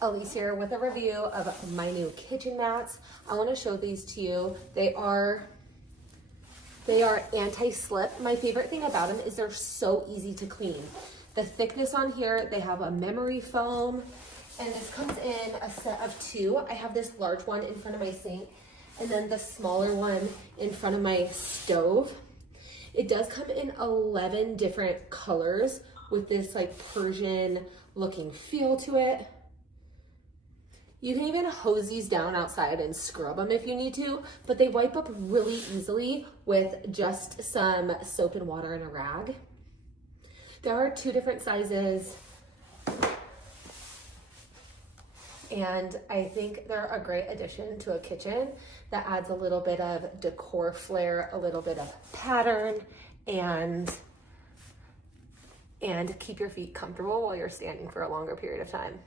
Elise here with a review of my new kitchen mats. I want to show these to you. They are anti-slip. My favorite thing about them is they're so easy to clean. The thickness on here, they have a memory foam, and this comes in a set of two. I have this large one in front of my sink, and then the smaller one in front of my stove. It does come in 11 different colors with this like Persian looking feel to it. You can even hose these down outside and scrub them if you need to, but they wipe up really easily with just some soap and water and a rag. There are two different sizes, and I think they're a great addition to a kitchen that adds a little bit of decor flair, a little bit of pattern, and keep your feet comfortable while you're standing for a longer period of time.